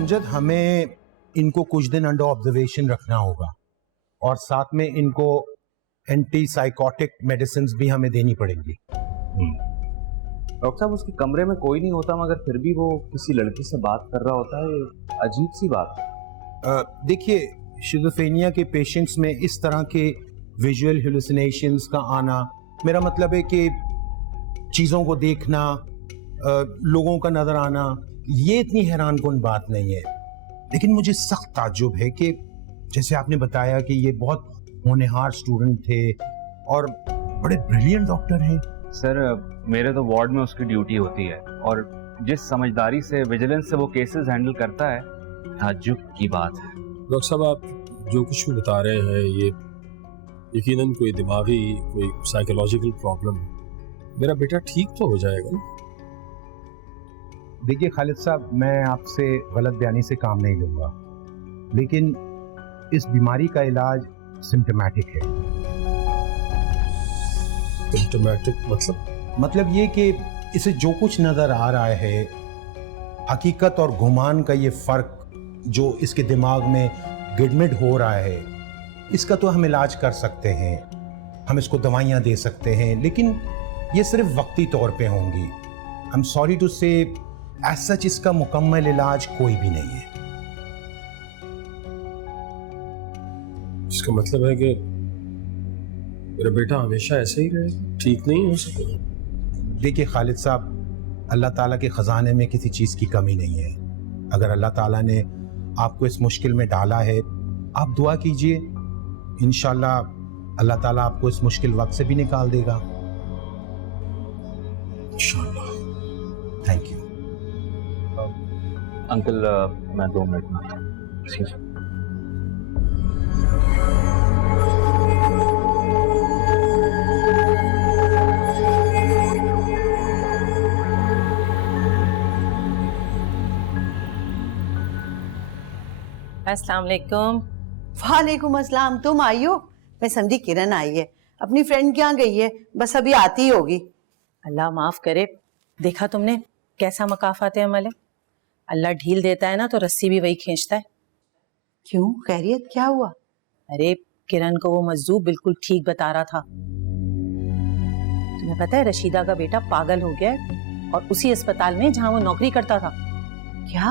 अमजद, हमें इनको कुछ दिन अंडर ऑब्जर्वेशन रखना होगा और साथ में इनको एंटी साइकोटिक मेडिसिन भी हमें देनी पड़ेंगी। डॉक्टर साहब, उसके कमरे में कोई नहीं होता मगर फिर भी वो किसी लड़की से बात कर रहा होता है, अजीब सी बात है। देखिए, शिज़ोफ्रेनिया के पेशेंट्स में इस तरह के विजुअल हेलुसिनेशंस का आना, मेरा मतलब है कि चीज़ों को देखना, लोगों का नजर आना, ये इतनी हैरानकुन बात नहीं है। लेकिन मुझे सख्त ताज्जुब है कि जैसे आपने बताया कि ये बहुत होनहार स्टूडेंट थे और बड़े ब्रिलियंट डॉक्टर हैं। सर, मेरे तो वार्ड में उसकी ड्यूटी होती है और जिस समझदारी से, विजिलेंस से वो केसेस हैंडल करता है, ताज्जुब की बात है। डॉक्टर साहब, आप जो कुछ भी बता रहे हैं ये यकीनन कोई दिमागी, कोई साइकोलॉजिकल प्रॉब्लम है। मेरा बेटा ठीक तो हो जाएगा ना? देखिए खालिद साहब, मैं आपसे गलत बयानी से काम नहीं लूँगा, लेकिन इस बीमारी का इलाज सिम्टोमेटिक है। सिम्टोमेटिक मतलब ये कि इसे जो कुछ नज़र आ रहा है, हकीकत और गुमान का ये फ़र्क जो इसके दिमाग में गिडमिड हो रहा है, इसका तो हम इलाज कर सकते हैं, हम इसको दवाइयाँ दे सकते हैं, लेकिन ये सिर्फ वक्ती तौर पे होंगी। आई एम सॉरी टू से, एज सच इसका मुकम्मल इलाज कोई भी नहीं है। इसका मतलब है कि मेरा बेटा हमेशा ऐसे ही रहेगा, ठीक नहीं हो सकेगा? देखिए खालिद साहब, अल्लाह ताला के ख़जाने में किसी चीज़ की कमी नहीं है। अगर अल्लाह ताला ने आपको इस मुश्किल में डाला है, आप दुआ कीजिए, इंशाल्लाह अल्लाह ताला आपको इस मुश्किल वक्त से भी निकाल देगा। इंशाल्लाह। थैंक यू अंकल, मैं 2 मिनट में। अस्सलाम वालेकुम। वालेकुम अस्सलाम। तुम आई हो? मैं समझी किरण आई है। अपनी फ्रेंड क्या गई है, बस अभी आती ही होगी। अल्लाह माफ करे, देखा तुमने कैसा मकाफात अमल है। अल्लाह ढील देता है ना तो रस्सी भी वही खींचता है। क्यों, खैरियत क्या हुआ? अरे किरण को वो मजदूर बिल्कुल ठीक बता रहा था। तुम्हें पता है रशीदा का बेटा पागल हो गया है और उसी अस्पताल में जहां वो नौकरी करता था। क्या?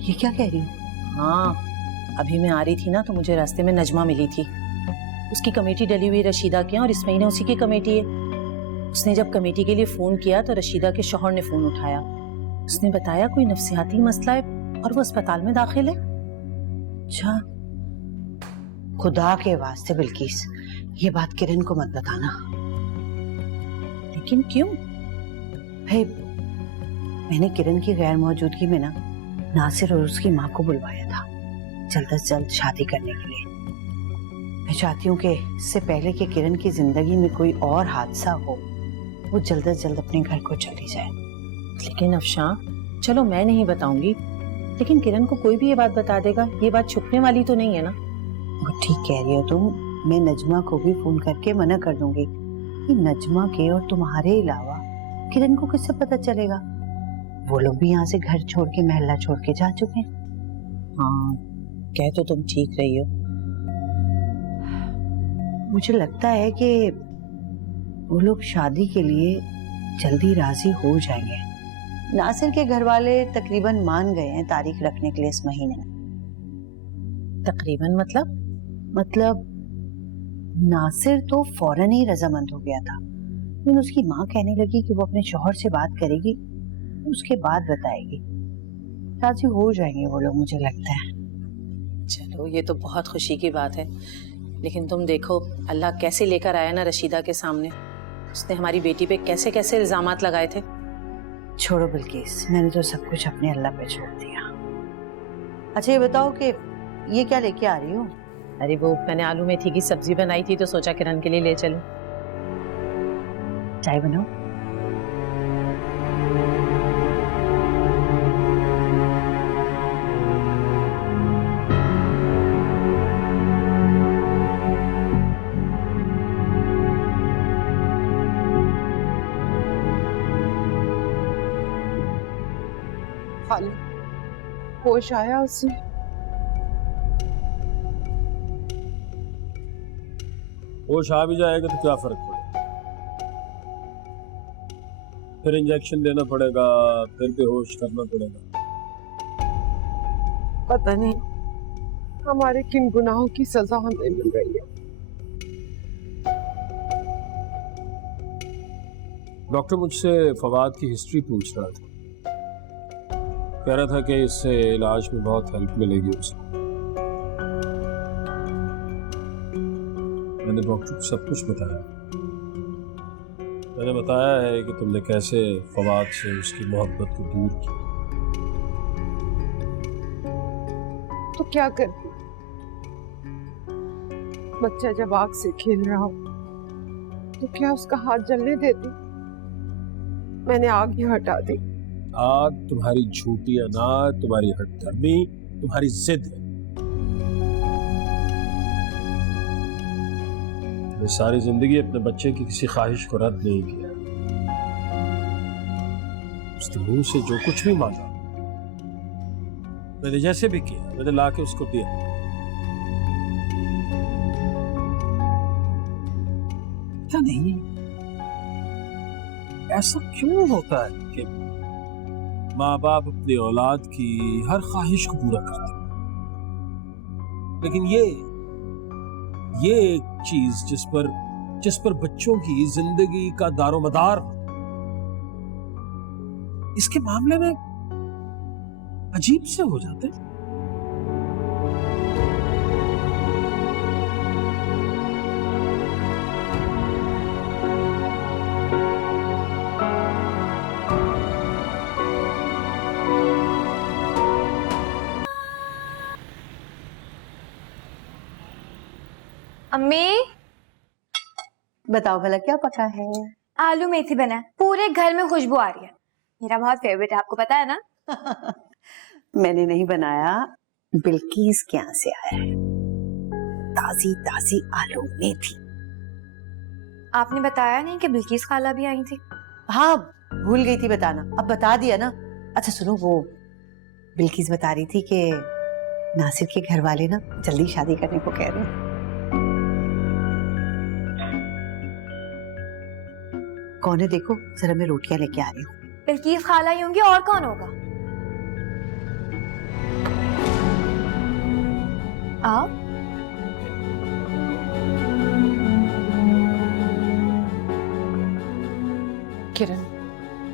ये क्या कह रही हो? हाँ, अभी मैं आ रही थी ना तो मुझे रास्ते में नजमा मिली थी। उसकी कमेटी डली हुई रशीदा के, और इस महीने उसी की कमेटी है। उसने जब कमेटी के लिए फोन किया तो रशीदा के शौहर ने फोन उठाया। उसने बताया कोई नफ्सियाती मसला है और वो अस्पताल में दाखिल है। अच्छा, खुदा के वास्ते बिल्किस, ये बात किरण को मत बताना। लेकिन क्यों? है, मैंने किरण की गैर मौजूदगी में ना नासिर और उसकी माँ को बुलवाया था जल्द से जल्द शादी करने के लिए। मैं चाहती हूँ कि इससे पहले कि किरण की जिंदगी में कोई और हादसा हो, वो जल्द से जल्द अपने घर को चली जाए। लेकिन अफशां, चलो मैं नहीं बताऊंगी, लेकिन किरण को कोई भी ये बात बता देगा, ये बात छुपने वाली तो नहीं है ना। वो ठीक कह रही हो तुम। मैं नजमा को भी फोन करके मना कर दूंगी कि नजमा के और तुम्हारे अलावा किरण को किससे पता चलेगा? वो लोग भी यहाँ से घर छोड़ के, महल्ला छोड़ के जा चुके हैं। हाँ, कह तो तुम ठीक रही हो। मुझे लगता है कि वो लोग शादी के लिए जल्दी राजी हो जाएंगे। नासिर के घर वाले तकरीबन मान गए हैं तारीख रखने के लिए इस महीने में। तकरीबन मतलब नासिर तो फौरन ही रजामंद हो गया था, लेकिन उसकी माँ कहने लगी कि वो अपने शौहर से बात करेगी, उसके बाद बताएगी। राजी हो जाएंगे वो लोग, मुझे लगता है। चलो, ये तो बहुत खुशी की बात है। लेकिन तुम देखो अल्लाह कैसे लेकर आया ना रशीदा के सामने। उसने हमारी बेटी पे कैसे कैसे इल्जामात लगाए थे। छोड़ो बिल्किस, मैंने तो सब कुछ अपने अल्लाह पे छोड़ दिया। अच्छा ये बताओ कि ये क्या लेके आ रही हो? अरे वो मैंने आलू मेथी की सब्जी बनाई थी तो सोचा किरण के लिए ले चलूं। चाय बनाओ। खाली होश आया उसे। होश आ भी जाएगा तो क्या फर्क पड़ेगा, फिर इंजेक्शन देना पड़ेगा, फिर बेहोश करना पड़ेगा। पता नहीं हमारे किन गुनाहों की सजा हमें मिल रही है। डॉक्टर मुझसे फवाद की हिस्ट्री पूछ रहा था, कह रहा था कि इससे इलाज में बहुत हेल्प मिलेगी उसे। मैंने डॉक्टर को सब कुछ बताया। मैंने बताया है कि तुमने कैसे फवाद से उसकी मोहब्बत को दूर किया। तो क्या करती? बच्चा जब आग से खेल रहा हो तो क्या उसका हाथ जलने देती? मैंने आग ही हटा दी। आग तुम्हारी झूठी अनाज, तुम्हारी हठधर्मी, तुम्हारी जिद है। मैं सारी जिंदगी अपने बच्चे की किसी ख्वाहिश को रद्द नहीं किया। उसके मुंह से जो कुछ भी मांगा मैंने जैसे भी किया, मैंने लाके उसको दिया। पता नहीं ऐसा क्यों होता है कि माँ बाप अपनी औलाद की हर ख्वाहिश को पूरा करते हैं, लेकिन ये एक चीज जिस पर बच्चों की जिंदगी का दारोमदार हो, इसके मामले में अजीब से हो जाते हैं। अम्मी बताओ भला क्या पका है? आलू मेथी बना है, पूरे घर में खुशबू आ रही है। मेरा बहुत फेवरेट है, आपको पता है ना। मैंने नहीं बनाया, बिल्किस के यहाँ से आया है। ताजी ताजी आलू मेथी। आपने बताया नहीं कि बिल्किस खाला भी आई थी। हाँ भूल गई थी बताना, अब बता दिया ना। अच्छा सुनो, वो बिल्किस बता रही थी कि नासिर के घर वाले ना जल्दी शादी करने को कह रहे हैं। कौन है देखो जरा, मैं रोटियां लेके आ रही हूँ। बिल्किस खाला ही होंगी, और कौन होगा? आप किरण,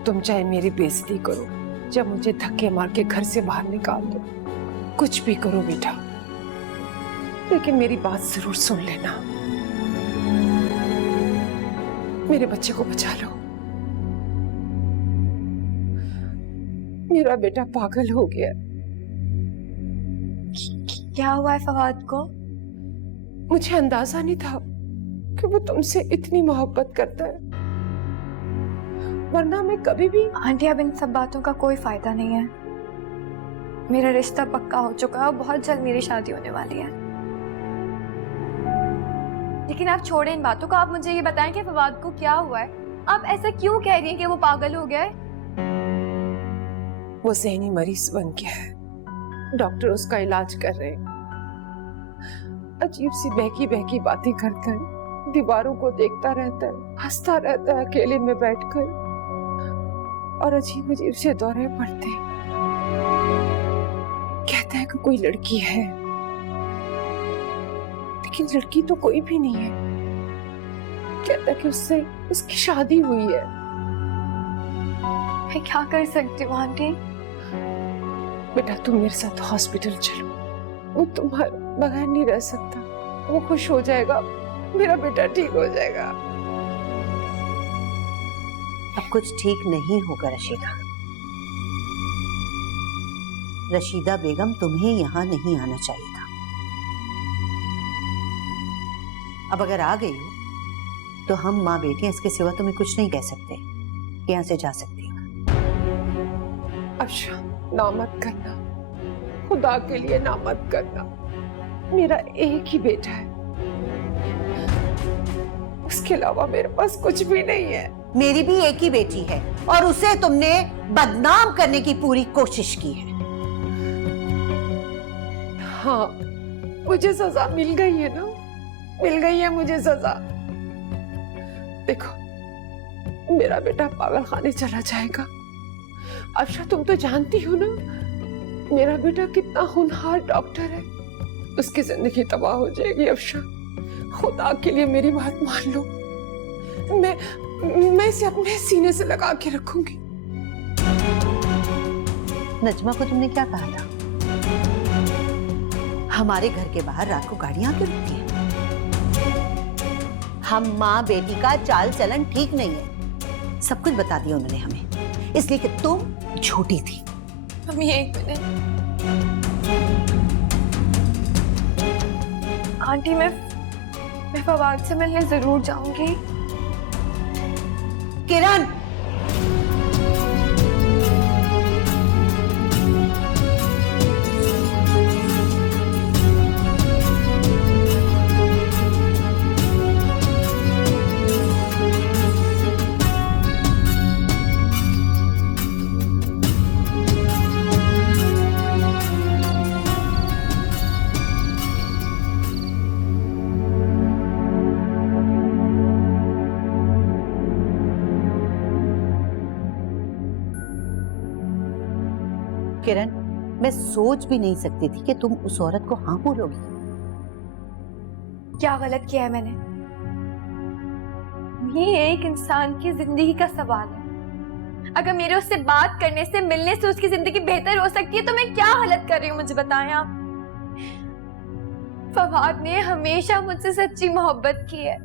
तुम चाहे मेरी बेइज्जती करो, जब मुझे धक्के मार के घर से बाहर निकाल दो, कुछ भी करो बेटा, लेकिन मेरी बात जरूर सुन लेना। मेरे बच्चे को बचा लो। मेरा बेटा पागल हो गया। क्या हुआ है फवाद को? मुझे अंदाजा नहीं था कि वो तुमसे इतनी मोहब्बत करता है, वरना मैं कभी भी। आंटी अब इन सब बातों का कोई फायदा नहीं है। मेरा रिश्ता पक्का हो चुका है और बहुत जल्द मेरी शादी होने वाली है। लेकिन आप छोड़ें इन बातों को, आप मुझे ये बताएं कि फवाद को क्या हुआ है। आप ऐसा क्यों कह रही हैं कि वो पागल हो गया है? वो ज़हनी मरीज बन गया है, डॉक्टर उसका इलाज कर रहे हैं। अजीब सी बहकी बहकी बातें करता है, दीवारों को देखता रहता है, हंसता रहता है अकेले में बैठकर, और अजीब अजीब से दौरे पड़ते हैं। कहता है कि कोई लड़की है, लेकिन लड़की तो कोई भी नहीं है। कहता है कि उससे उसकी शादी हुई है। मैं क्या कर सकती हूँ आंटी? बेटा तुम मेरे साथ हॉस्पिटल चलो, वो तुम्हारे बगैर नहीं रह सकता। वो खुश हो जाएगा, मेरा बेटा ठीक हो जाएगा। अब कुछ ठीक नहीं होगा रशीदा। रशीदा बेगम, तुम्हें यहाँ नहीं आना चाहिए था। अब अगर आ गई हो तो हम माँ बेटियां, इसके सिवा तुम्हें कुछ नहीं कह सकते। यहाँ से जा सकती हो। अच्छा ना मत करना, खुदा के लिए ना मत करना। मेरा एक ही बेटा है, उसके अलावा मेरे पास कुछ भी नहीं है। मेरी भी एक ही बेटी है और उसे तुमने बदनाम करने की पूरी कोशिश की है। हाँ, मुझे सजा मिल गई है ना, मिल गई है मुझे सजा। देखो, मेरा बेटा पागल खाने चला जाएगा। अफशा, तुम तो जानती हो ना मेरा बेटा कितना होनहार डॉक्टर है। उसकी जिंदगी तबाह हो जाएगी अफशा। खुदा के लिए मेरी बात मान लो। मैं इसे अपने सीने से लगा के रखूंगी। नजमा को तुमने क्या कहा था? हमारे घर के बाहर रात को गाड़ियां क्यों रुकती हैं? हम माँ बेटी का चाल चलन ठीक नहीं है। सब कुछ बता दिया उन्होंने हमें, इसलिए कि तुम झूठी थी। मम्मी एक मिनट। आंटी, मैं फवाद से मिलने जरूर जाऊंगी। किरण, किरण, मैं सोच भी नहीं सकती थी कि तुम उस औरत को हाँ बोलोगी। क्या गलत किया है मैंने? ये एक इंसान की जिंदगी का सवाल है। अगर मेरे उससे बात करने से, मिलने से उसकी जिंदगी बेहतर हो सकती है तो मैं क्या गलत कर रही हूँ, मुझे बताएं आप। फवाद ने हमेशा मुझसे सच्ची मोहब्बत की है।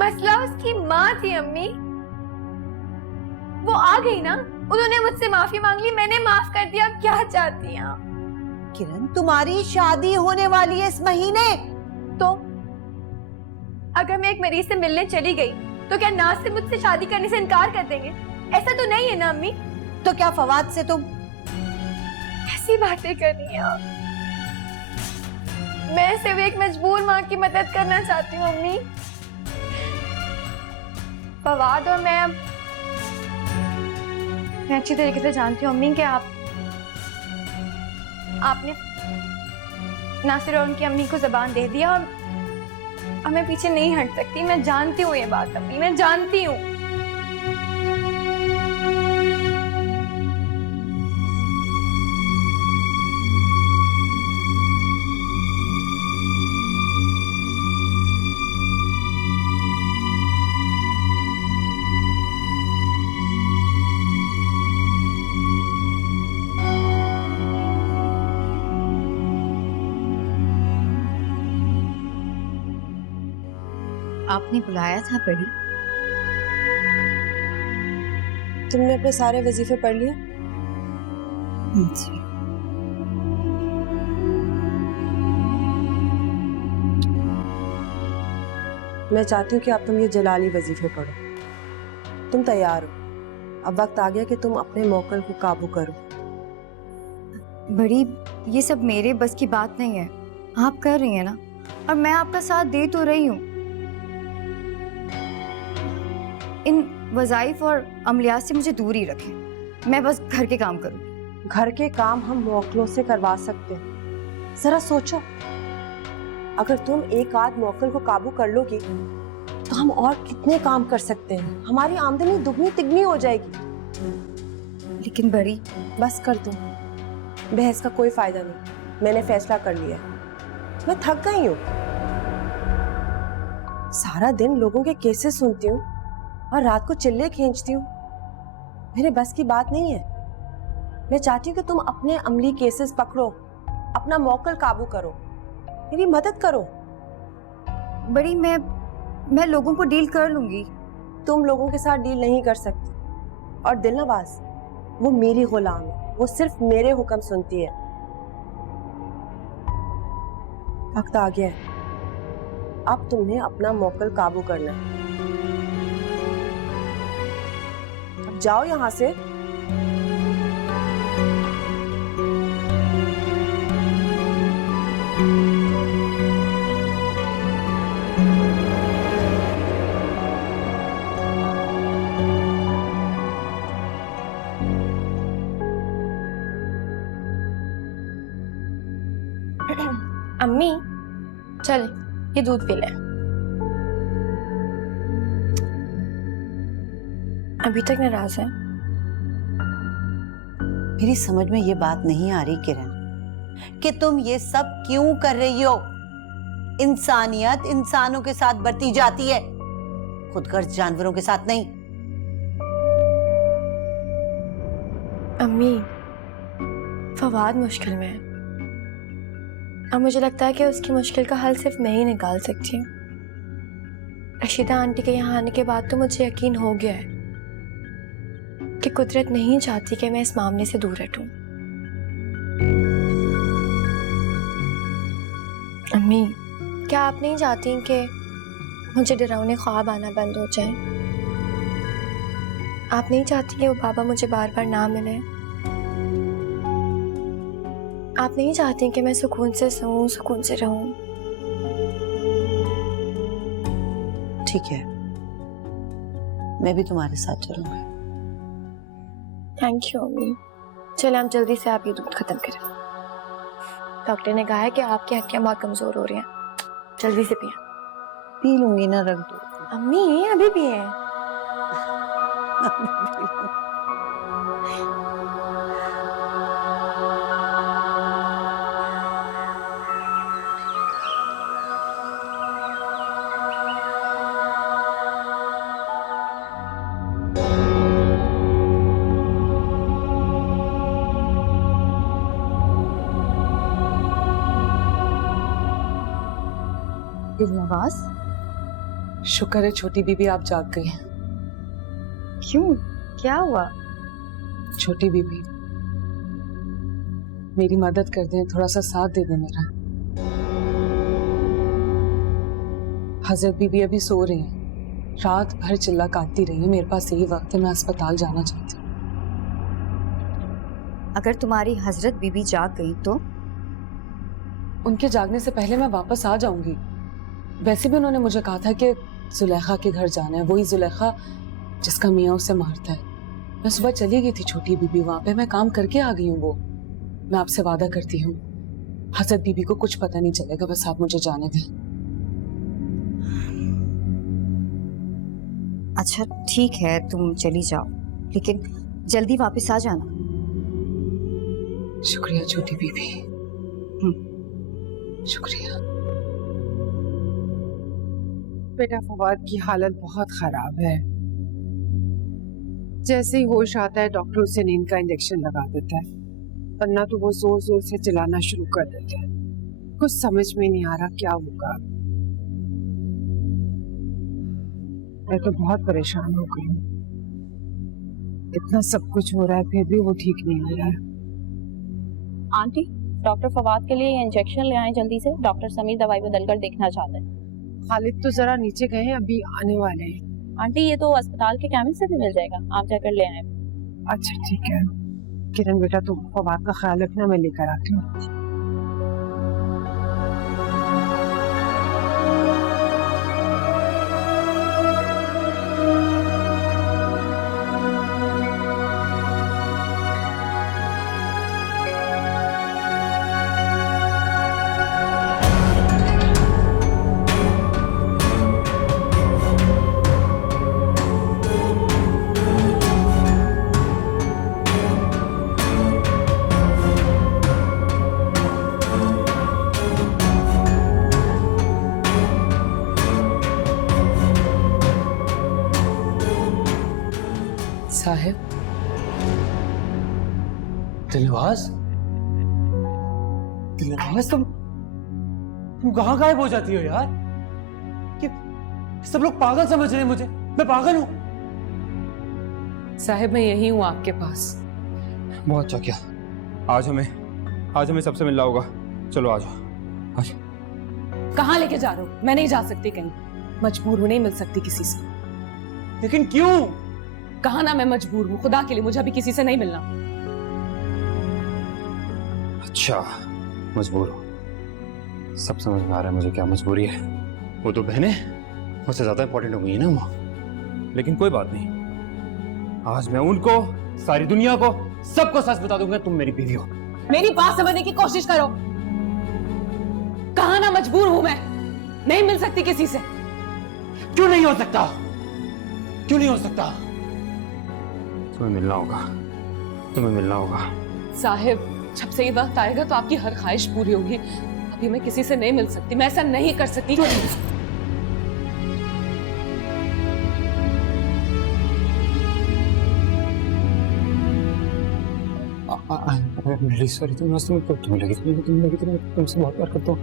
मसला उसकी माँ थी अम्मी। वो आ गई ना, उन्होंने मुझसे माफी मांग ली, मैंने माफ कर दिया। अब क्या चाहती हैं आप? किरण, तुम्हारी शादी होने वाली है इस महीने। तो अगर मैं एक मरीज से मिलने चली गई तो क्या नाज से मुझसे शादी करने से इनकार कर देंगे? ऐसा तो नहीं है ना अम्मी? तो क्या फवाद से तुम ऐसी बातें कर रही हैं आप? मैं सिर्फ एक मजबूर माँ की मदद करना चाहती हूँ अम्मी। फवाद और मैं अच्छी तरीके से जानती हूँ अम्मी कि आपने नासिर और उनकी अम्मी को जबान दे दिया और अब मैं पीछे नहीं हट सकती। मैं जानती हूँ ये बात अम्मी, मैं जानती हूँ। आपने बुलाया था बड़ी? तुमने अपने सारे वजीफे पढ़ लिए? जी। मैं चाहती हूँ कि अब तुम ये जलाली वजीफे पढ़ो। तुम तैयार हो? अब वक्त आ गया कि तुम अपने मौकल को काबू करो। बड़ी, ये सब मेरे बस की बात नहीं है। आप कर रही हैं ना, और मैं आपका साथ दे तो रही हूँ। इन वज़ाइफ और अमलियात से मुझे दूर ही रखें। मैं बस घर के काम करूँ। घर के काम हम मौकलों से करवा सकते हैं। जरा सोचो, अगर तुम एक आध मौकल को काबू कर लोगी तो हम और कितने काम कर सकते हैं। हमारी आमदनी दुगनी तिगनी हो जाएगी। लेकिन बड़ी, बस कर तुम, बहस का कोई फायदा नहीं। मैंने फैसला कर लिया है। मैं थक गई हूँ। सारा दिन लोगों के केसेस सुनती हूँ और रात को चिल्ले खींचती हूँ। मेरे बस की बात नहीं है। मैं चाहती हूँ कि तुम अपने अमली केसेस पकड़ो, अपना मौकल काबू करो, मेरी मदद करो। बड़ी, मैं लोगों को डील कर लूंगी। तुम लोगों के साथ डील नहीं कर सकती। और दिलनवाज, वो मेरी गुलाम है, वो सिर्फ मेरे हुक्म सुनती है। वक्त आ गया है, अब तुमने अपना मौकल काबू करना है। अब जाओ यहां से। चल ये दूध पी ले। अभी तक नाराज है? मेरी समझ में ये बात नहीं आ रही किरण कि तुम ये सब क्यों कर रही हो। इंसानियत इंसानों के साथ बरती जाती है, खुदगर्ज जानवरों के साथ नहीं। अम्मी, फवाद मुश्किल में है और मुझे लगता है कि उसकी मुश्किल का हल सिर्फ मैं ही निकाल सकती हूँ। रशीदा आंटी के यहाँ आने के बाद तो मुझे यकीन हो गया है कि कुदरत नहीं चाहती कि मैं इस मामले से दूर हटूं। अम्मी, क्या आप नहीं चाहती कि मुझे डरावने ख्वाब आना बंद हो जाए? आप नहीं चाहती कि वो बाबा मुझे बार बार ना मिले? आप नहीं चाहती कि मैं सुकून से सोऊं, सुकून से रहूं? ठीक है, मैं भी तुम्हारे साथ चलूंगी। थैंक यू अम्मी। चलो हम जल्दी से आप ये दूध खत्म करें। डॉक्टर ने कहा है कि आपकी हड्डियां बहुत कमजोर हो रही हैं, जल्दी से पिए। पी लूंगी ना, रख दो। अम्मी अभी पिए। दिलनवाज, शुक्र है छोटी बीबी आप जाग गई। क्यों, क्या हुआ? छोटी बीबी मेरी मदद कर दें, थोड़ा सा साथ दे दें मेरा। हजरत बीबी अभी सो रही हैं, रात भर चिल्ला काटती रही है। मेरे पास यही वक्त है, मैं अस्पताल जाना चाहती हूँ। अगर तुम्हारी हजरत बीबी जाग गई तो? उनके जागने से पहले मैं वापस आ जाऊंगी। वैसे भी उन्होंने मुझे कहा था कि जुलेखा के घर जाना है, वही जुलेखा जिसका मियाँ उसे मारता है। मैं सुबह चली गई थी छोटी बीबी, वहां पे मैं काम करके आ गई हूँ। वो मैं आपसे वादा करती हूँ हजरत बीबी को कुछ पता नहीं चलेगा, बस आप मुझे जाने दें। अच्छा ठीक है, तुम चली जाओ, लेकिन जल्दी वापस आ जाना। शुक्रिया छोटी बीबी, शुक्रिया। बेटा फवाद की हालत बहुत खराब है। जैसे ही होश आता है डॉक्टर उसे नींद का इंजेक्शन लगा देता है, वरना तो वो जोर जोर से चिल्लाना शुरू कर देता है। कुछ समझ में नहीं आ रहा क्या होगा। मैं तो बहुत परेशान हो गई हूँ। इतना सब कुछ हो रहा है फिर भी वो ठीक नहीं हो रहा है। आंटी, डॉक्टर फवाद के लिए ये इंजेक्शन ले आए जल्दी से। डॉक्टर समीर दवाई बदलकर देखना चाहते हैं। खालिद तो जरा नीचे गए हैं, अभी आने वाले हैं। आंटी ये तो अस्पताल के केमिस्ट से भी मिल जाएगा, आप जाकर ले आए। अच्छा ठीक है। किरण बेटा तुम फवाद का ख्याल रखना, मैं लेकर आती हूँ। साहिब, दिलनवाज, दिलनवाज तुम कहाँ गायब हो जाती हो यार? कि सब लोग पागल समझ रहे हैं मुझे, मैं पागल हूँ? साहिब मैं यही हूँ आपके पास। बहुत अच्छा किया, आज हमें सबसे मिलना होगा। चलो आ जाओ, आ जाओ। कहाँ लेके जा रहे हो? मैं नहीं जा सकती कहीं, मजबूर हूँ, नहीं मिल सकती किसी से। लेकिन क्यों? कहा ना मैं मजबूर हूँ, खुदा के लिए मुझे अभी किसी से नहीं मिलना। अच्छा मजबूर हो, सब समझ में आ रहा है मुझे क्या मजबूरी है। वो तो बहनें मुझसे ज्यादा इंपॉर्टेंट हो गई है ना वो। लेकिन कोई बात नहीं, आज मैं उनको, सारी दुनिया को, सबको सच बता दूंगा तुम मेरी बीवी हो। मेरी बात समझने की कोशिश करो। कहा ना मजबूर हूं मैं। नहीं मिल सकती किसी से। क्यों नहीं हो सकता? क्यों नहीं हो सकता? तुम्हें मिलना होगा, तुम्हें मिलना होगा। साहिब, जब से ये वक्त आएगा तो आपकी हर ख्वाहिश पूरी होगी। अभी मैं किसी से नहीं मिल सकती, मैं ऐसा नहीं कर सकती। रियली सॉरी, तुम्हें लगी तुमसे बहुत प्यार करता हूँ,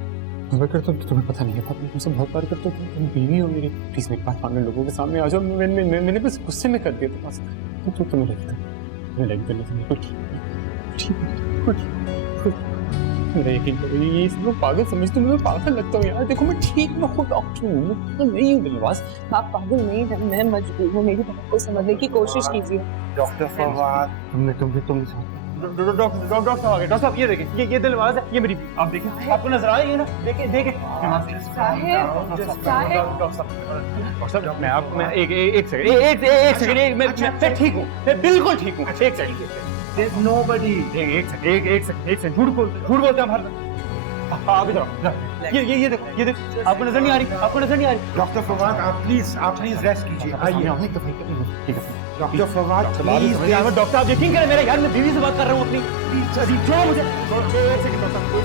तुम्हें पता नहीं है, तुमसे बहुत प्यार करता हूँ, तुम बीवी हो मेरी। प्लीज मेरी बात मानो, लोगों के सामने आ जाओ। मैंने बस गुस्से में कर दिया तुम्हें लगी मेरा यकीन करो, ये सब लोग पागल समझते, मैं पागल लगता हूँ यार। देखो मैं ठीक हूँ, डॉक्टर हूँ, तो नहीं हूँ दिलवास। आप पागल नहीं हैं, मैं मजबूर हूँ, मेरी बात को समझने की कोशिश कीजिए। डॉक्टर फवाद, डॉक्टर साहब ये देखिए, ये दिलवास है, ये मेरी, आप देखिए, आपको नजर आ रही है ना? देखिए साहब, मैं आपको, मैं एक सेकंड, मैं ठीक हूँ, मैं बिल्कुल ठीक हूँ। एक सेकंड, there's nobody. एक सेकंड, झूठ बोलते हैं हम। आप इधर आओ, ये देखो, आपको नजर नहीं आ रही? डॉक्टर फवाद, आप प्लीज रेस्ट कीजिए, आइए। ठीक है डॉक्टर फवाद, प्लीज। डॉक्टर आप यकीन करें, मेरे यार, मैं बीवी से बात कर रहा हूँ अपनी। जो मुझे एक सेकंड मुझे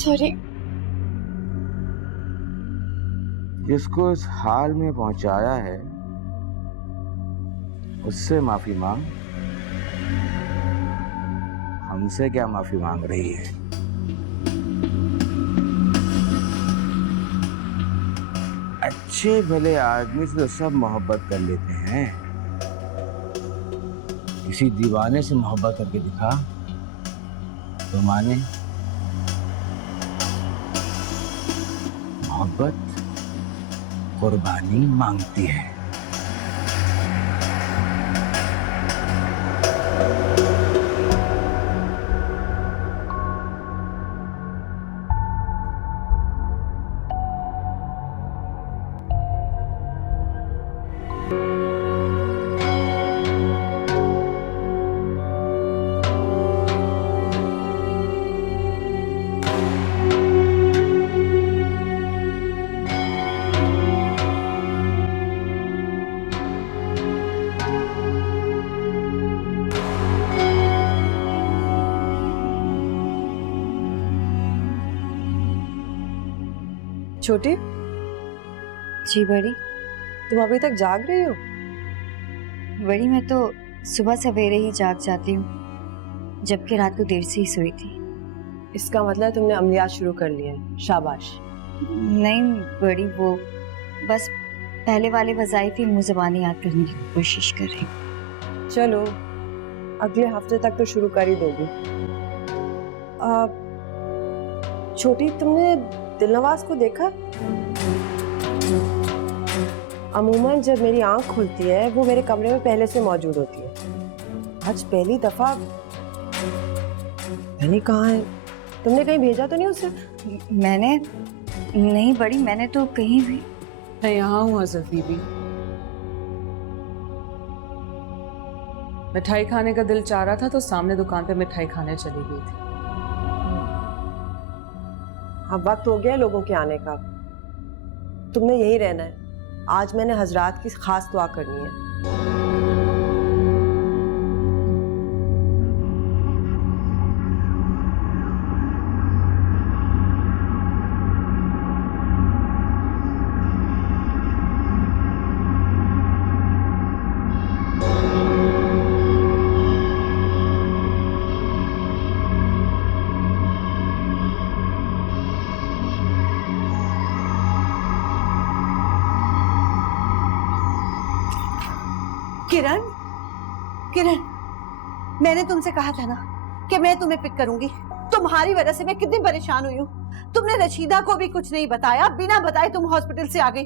सॉरी। जिसको इस हाल में पहुंचाया है उससे माफी मांग, हमसे क्या माफी मांग रही है? अच्छे भले आदमी से तो सब मोहब्बत कर लेते हैं, किसी दीवाने से मोहब्बत करके दिखा तो माने। मोहब्बत कुर्बानी मांगती है। छोटी, जी बड़ी। तुम अभी तक जाग रही हो? बड़ी, मैं तो सुबह सवेरे ही जाग जाती हूँ, जबकि रात को देर से ही सोई थी। इसका मतलब तुमने अमलियात शुरू कर लिए हैं। शाबाश। नहीं बड़ी, वो बस पहले वाले वज़ाइफ ही मुँह ज़बानी याद करने की कोशिश कर रही हूँ। चलो, अगले हफ्ते तक तो शुरू कर ही दोगी। छोटी, तुमने दिलनवाज को देखा? अमूमन जब मेरी आंख खुलती है वो मेरे कमरे में पहले से मौजूद होती है। आज पहली दफा। मैंने कहा है, तुमने कहीं भेजा तो नहीं उसे? मैंने नहीं बड़ी, मैंने तो कहीं भी। मैं यहाँ हूँ हज़रत बीबी। मिठाई खाने का दिल चाह रहा था तो सामने दुकान पे मिठाई खाने चली गई थी। अब वक्त हो गया है लोगों के आने का। तुमने यही रहना है। आज मैंने हजरात की खास दुआ करनी है। किरण, किरण, मैंने तुमसे कहा था ना कि मैं तुम्हें पिक करूंगी। तुम्हारी वजह से मैं कितनी परेशान हुई हूँ। तुमने रशीदा को भी कुछ नहीं बताया, बिना बताए तुम हॉस्पिटल से आ गई।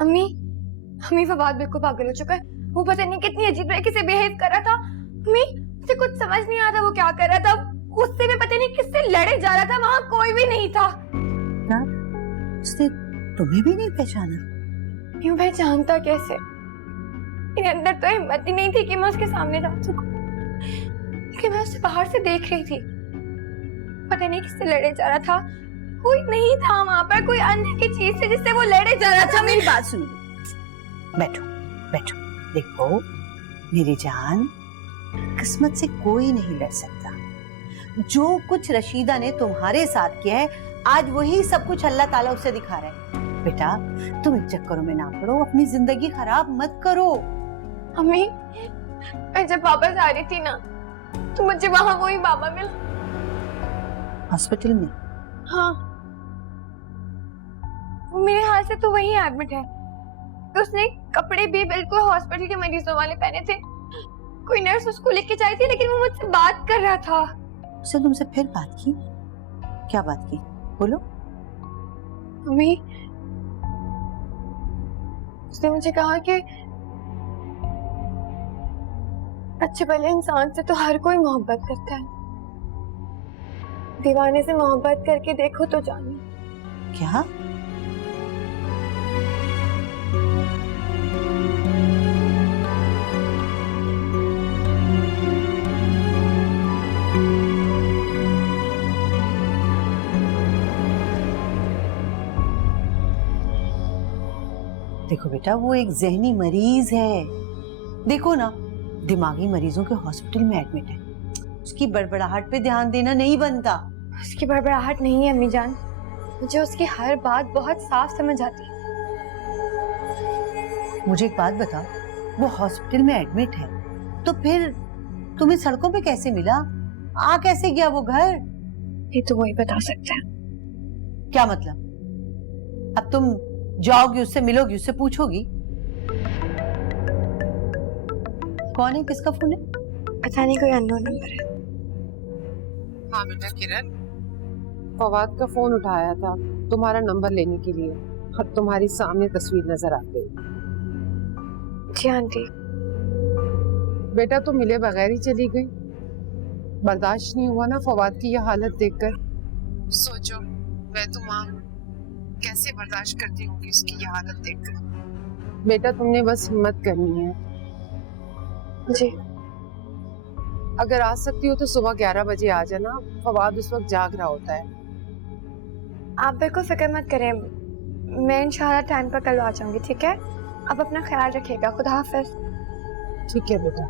अम्मी फवाद बिल्कुल पागल हो चुका है। वो पता नहीं कितनी अजीब तरीके से बिहेव कर रहा था। अम्मी, मुझे कुछ समझ नहीं आ रहा वो क्या कर रहा था। उससे भी पता नहीं किससे लड़े जा रहा था, वहां कोई भी नहीं था। उसने तुम्हें भी नहीं पहचाना? यूं पहचानता कैसे? मेरे अंदर तो हिम्मत ही नहीं थी कि मैं उसके सामने जा सकूं, क्योंकि मैं उसे बाहर से देख रही थी। पता नहीं किससे लड़े जा रहा था, कोई नहीं था वहां पर, कोई अन्य की चीज से जिससे वो लड़े जा रहा था। मेरी बात सुनो, बैठो बैठो। देखो मेरी जान, किस्मत से कोई नहीं लड़ सकता। जो कुछ रशीदा ने तुम्हारे साथ किया है, आज वही सब कुछ अल्लाह ताला उसे दिखा रहा है। बेटा तुम इन चक्करों में ना पड़ो, अपनी जिंदगी खराब मत करो। अम्मी, मैं जब वापस आ रही थी ना, तो मुझे वहां वही बाबा मिला। हॉस्पिटल में? हाँ, वो मेरे हाथ से तो वही एडमिट है। उसने कपड़े भी बिल्कुल हॉस्पिटल के मरीजों वाले पहने थे। कोई नर्स उसको लेके जाई थी, लेकिन वो मुझसे बात कर रहा था। उसने तुमसे फिर बात की? क्या बात की, बोलो। मम्मी, उसने मुझे कहा कि अच्छे भले इंसान से तो हर कोई मोहब्बत करता है, दीवाने से मोहब्बत करके देखो तो जानो। क्या? देखो बेटा, वो एक जहनी मरीज है। देखो ना, दिमागी मरीजों के हॉस्पिटल में एडमिट है। उसकी बड़बड़ाहट पे ध्यान देना नहीं बनता। उसकी बड़बड़ाहट नहीं है अम्मी जान, मुझे उसकी हर बात बहुत साफ समझ आती है। मुझे एक बात बता, वो हॉस्पिटल में एडमिट है, तो फिर तुम्हें सड़कों पे कैसे मिला? आ कैसे गया वो घर? ये तो वही बता सकता है। क्या मतलब? अब तुम जाओगी, उससे मिलोगी, उससे पूछोगी कौन है, किसका फोन है? पता नहीं, कोई अननोन नंबर है। हाँ बेटा किरण, फवाद का फोन उठाया था तुम्हारा नंबर लेने के लिए, और तुम्हारी सामने तस्वीर नजर आ गई। जी आंटी। बेटा तुम मिले बगैर ही चली गई। बर्दाश्त नहीं हुआ ना फवाद की यह हालत देखकर? सोचो मैं तो माँ कैसे बर्दाश्त करती होंगी उसकी यह हालत देखकर। बेटा तुमने बस हिम्मत करनी है। जी। अगर आ सकती हो तो सुबह 11 बजे आ जाना, फवाद उस वक्त जाग रहा होता है। आप बिल्कुल फिक्र मत करें, मैं इंशाल्लाह टाइम पर कल आ जाऊंगी, ठीक है? आप अपना ख्याल रखिएगा। खुदा हाफिज। ठीक है बेटा,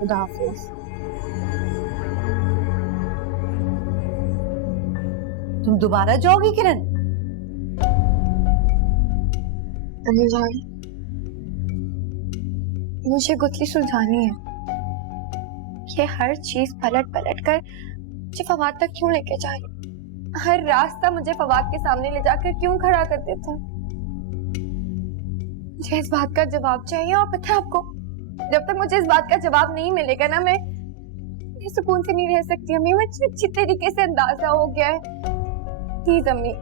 खुदा हाफिज। तुम दोबारा जाओगी किरण? अम्मी जान, मुझे गुत्थी सुलझानी है। ये हर चीज पलट पलट कर मुझे फवाद तक क्यों लेके जा रही? हर रास्ता मुझे फवाद के सामने ले जाकर क्यों खड़ा कर देता? मुझे इस बात का जवाब चाहिए, और पता है आपको, जब तक मुझे इस बात का जवाब नहीं मिलेगा ना, मैं सुकून से नहीं रह सकती। अम्मी, मुझे अच्छी तरीके से अंदाजा हो गया है। प्लीज अम्मी,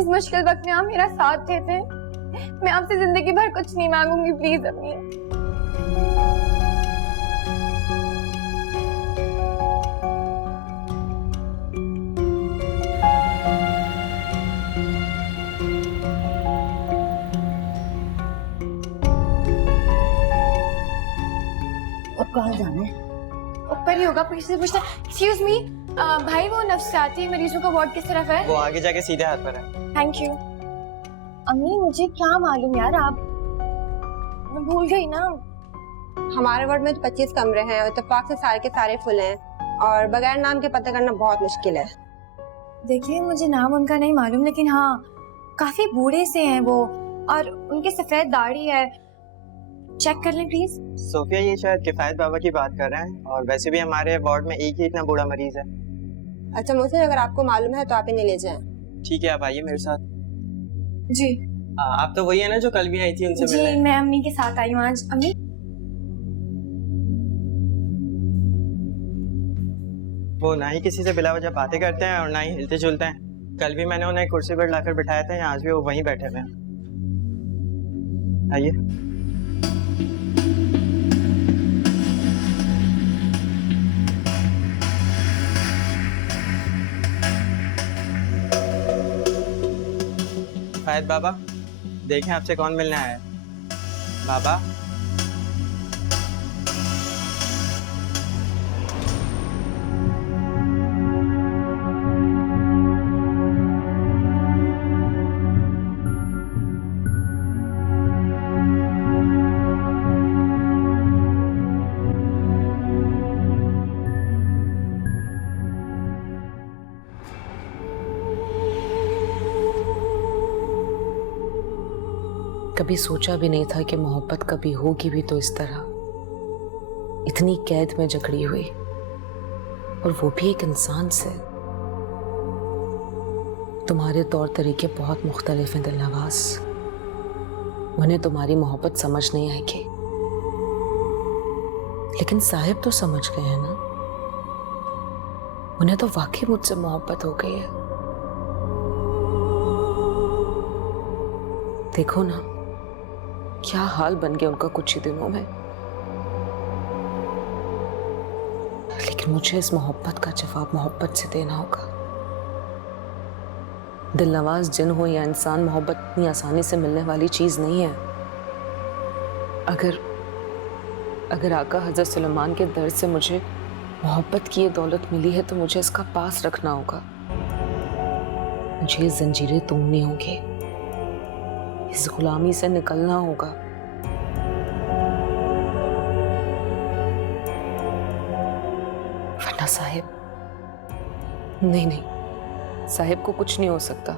इस मुश्किल वक्त में आप मेरा साथ देते हैं। मैं आपसे जिंदगी भर कुछ नहीं मांगूंगी, प्लीज अम्मी। अब कहाँ जाना है? ऊपर ही होगा, पीछे से पूछना। एक्सक्यूज मी भाई, वो नफ्सियाती मरीजों का वार्ड किस तरफ है? वो आगे जाके सीधे हाथ पर है। Thank you. अम्मी, मुझे क्या मालूम यार, आप, मैं भूल गई ना। हमारे वार्ड में तो 25 कमरे हैं और इत्तेफाक से सारे के सारे फुल हैं, और बगैर नाम के पता करना बहुत मुश्किल है। देखिए, मुझे नाम उनका नहीं मालूम, लेकिन हाँ, काफी बूढ़े से हैं वो, और उनकी सफेद दाढ़ी है। चेक कर लें प्लीज। सोफिया, ये शायद किफायत बाबा की बात कर रहे हैं, और वैसे भी हमारे वार्ड में एक ही इतना बूढ़ा मरीज है। अच्छा मुझे, अगर आपको मालूम है तो आप इन्हें ले जाएं। ठीक है, आप आइए मेरे साथ। जी। आप तो वही है ना जो कल भी आई थी उनसे मिलने? जी, मैं अम्मी के साथ आई हूँ आज। अम्मी, वो ना ही किसी से बिला वजह बातें करते हैं और ना ही हिलते जुलते हैं। कल भी मैंने उन्हें कुर्सी पर लाकर बिठाया था, आज भी वो वहीं बैठे हुए हैं। आइए। शायद बाबा देखें आपसे कौन मिलने आया है। बाबा कभी सोचा भी नहीं था कि मोहब्बत कभी होगी भी तो इस तरह, इतनी कैद में जकड़ी हुई, और वो भी एक इंसान से। तुम्हारे तौर तरीके बहुत मुख्तलिफ हैं दिलनवाज, उन्हें तुम्हारी मोहब्बत समझ नहीं आएगी, लेकिन साहिब तो समझ गए हैं ना, उन्हें तो वाकई मुझसे मोहब्बत हो गई है। देखो ना क्या हाल बन गया उनका कुछ ही दिनों में। लेकिन मुझे इस मोहब्बत का जवाब मोहब्बत से देना होगा। दिलनवाज जिन हो या इंसान, मोहब्बत इतनी आसानी से मिलने वाली चीज नहीं है। अगर आका हजरत सुलेमान के दर से मुझे मोहब्बत की ये दौलत मिली है तो मुझे इसका पास रखना होगा। मुझे ये जंजीरें तोड़नी होगी, इस गुलामी से निकलना होगा। वरना साहिब, नहीं, साहिब को कुछ नहीं हो सकता।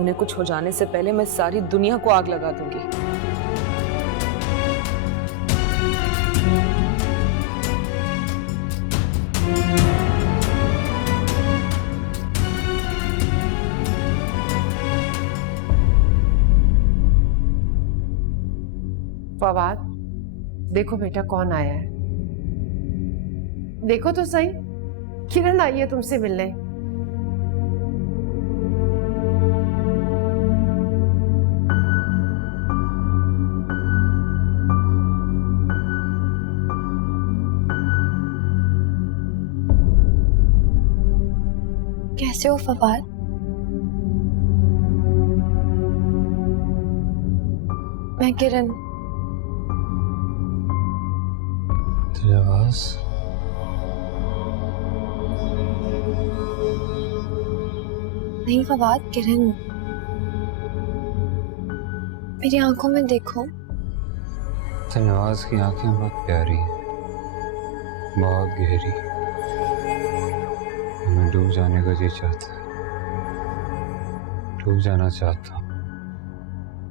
उन्हें कुछ हो जाने से पहले मैं सारी दुनिया को आग लगा दूंगी। फवाद, देखो बेटा कौन आया है। देखो तो सही, किरण आई है तुमसे मिलने। कैसे हो फवाद? मैं किरण। दिलनवाज, नहीं फवाद, किरण। मेरी आंखों में देखो। दिलनवाज की आंखें बहुत प्यारी हैं, बहुत गहरी। मैं डूब जाने का जी चाहता है, डूब जाना चाहता हूँ।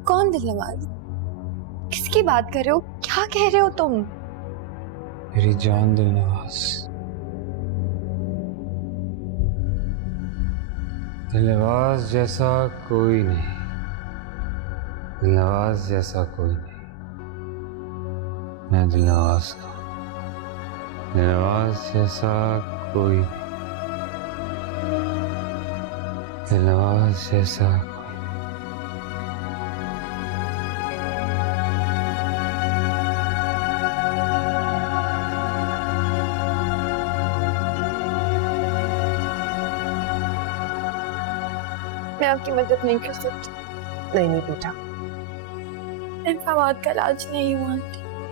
कौन दिलनवाज? किसकी बात कर रहे हो? क्या कह रहे हो तुम? मेरी जान दिलनवाज, दिलनवाज जैसा कोई नहीं, दिलनवाज जैसा कोई नहीं। मैं दिलनवाज का, दिलनवाज जैसा कोई नहीं, दिलनवाज जैसा कोई। मैं आपकी मदद नहीं कर सकती। नहीं बेटा, मैं फवाद का इलाज नहीं हुआ।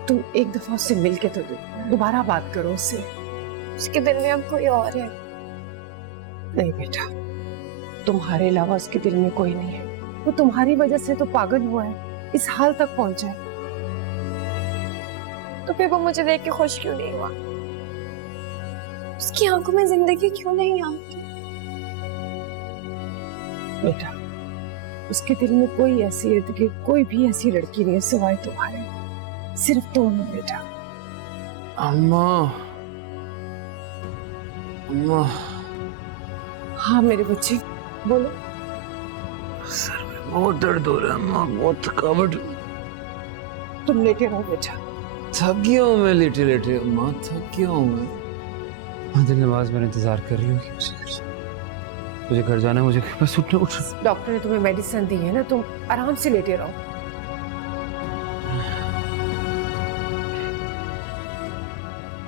तुम एक दफा उससे मिल के तो दो, दोबारा बात करो उससे। उसके दिल में अब कोई और है। नहीं बेटा, तुम्हारे अलावा उसके दिल में कोई नहीं है। वो तुम्हारी वजह से तो पागल हुआ है, इस हाल तक पहुंचा है। तो फिर वो मुझे देख के खुश क्यों नहीं हुआ? उसकी आंखों में जिंदगी क्यों नहीं आती? बेटा, उसके दिल में कोई ऐसी इर्द गिर्द कोई भी ऐसी लड़की नहीं है सिवाय तुम्हारे। सिर्फ तुम हो बेटा। अम्मा, अम्मा। हाँ मेरे बच्चे, बोलो। सर में बहुत दर्द हो रहा है अम्मा, बहुत थकावट। तुम लेटे रहो बेटा। थक गया हूँ मैं लेटे लेटे अम्मा, थक गया हूँ मैं। हाँ दिलनवाज, मेरा इंतजार कर रही होगी। मुझे घर जाना है, मुझे बस उठ। डॉक्टर ने तुम्हें मेडिसिन दी है ना, तुम आराम से लेटे रहो।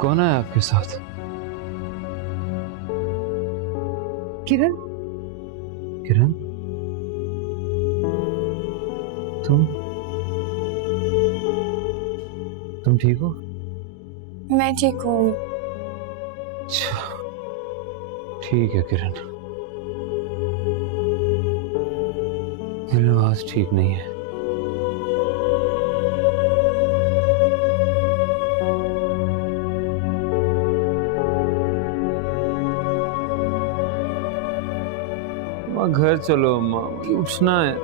कौन है आपके साथ? किरण। किरण? तुम ठीक हो? मैं ठीक हूँ। अच्छा, ठीक है किरण, मेरी आवाज ठीक नहीं है। माँ घर चलो, माँ उठना है।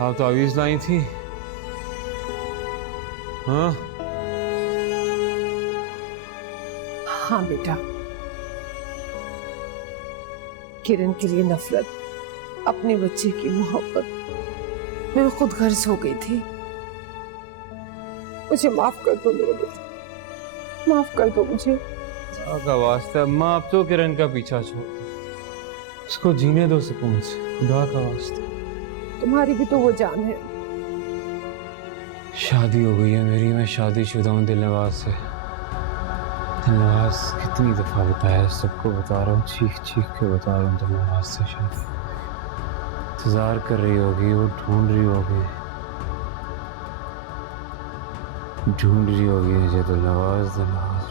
आप तो आवीज लाई थी। हाँ हाँ बेटा, किरण के लिए नफरत, अपने बच्चे की मोहब्बत मैं खुद गर्ज हो गई थी। मुझे माफ कर दो मेरे बेटे, माफ कर दो मुझे। का वास्ता अम्मा, आप तो किरण का पीछा छोड़ दो, उसको जीने दो सुकून से, खुदा का वास्ता। तुम्हारी भी तो वो जान है। शादी हो गई है मेरी, मैं शादीशुदा हूँ दिलनवाज से। दिलनवाज कितनी दफा बताया, सबको बता रहा हूँ, चीख चीख के बता रहा हूँ, दिलनवाज से शादी। इंतजार कर रही होगी, वो ढूंढ रही होगी मुझे, दिलनवाज दिलनवाज।